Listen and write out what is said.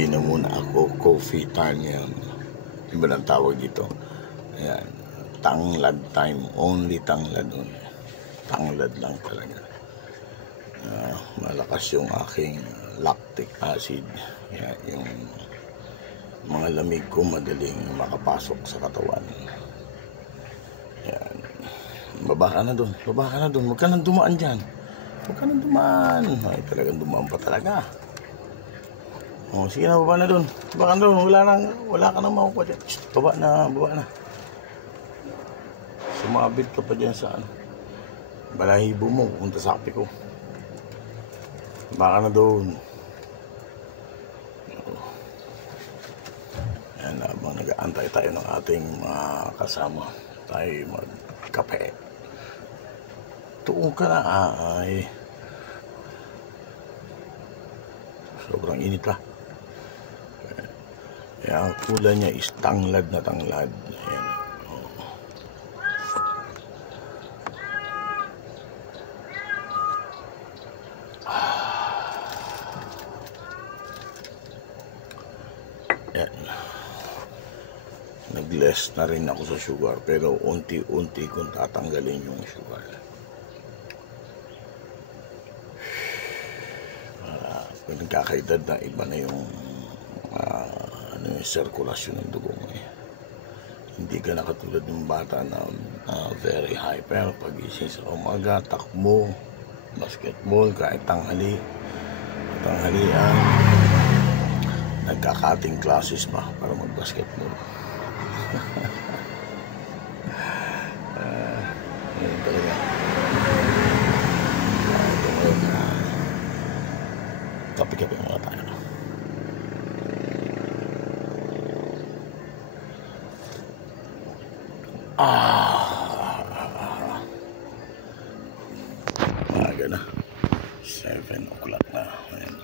Bibili na muna ako. Coffee time yan. Iba lang tawag dito. Ayan. Tanglad time. Only tanglad. Tanglad lang talaga. Malakas yung aking lactic acid. Ayan, yung mga lamig ko madaling makapasok sa katawan. Ayan. Baba ka na dun. Baba ka na dun. Huwag ka nang dumaan dyan. Huwag ka nang dumaan. Ay, talagang dumaan pa talaga. O, sige na, baba na dun. Baba ka na dun. Wala ka nang makukuha dyan. Shhh, baba na, baba na. Sumabit ka pa dyan sa balahibo mo. Punta sa kape ko. Baba ka na dun. Ayan, habang nag-aantay tayo ng ating mga kasama, tayo magkape. Tuong ka na. Ay, sobrang init pa. Kaya ang kulay niya is tanglad na tanglad. Ayan. Ayan. Nag-less na rin ako sa sugar, pero unti-unti kong tatanggalin yung sugar. Pag nagkakaedad na, iba na yung yung sirkulasyon ng dugo mo. Hindi ka na katulad ng bata na very high. Pero pag ising sa umaga, takbo, basketball, kahit tanghalian, nagkakating classes pa para mag-basketball. Yun talaga. Kape-kape muna tayo. Maaga na. 7 o'clock na. Ayan.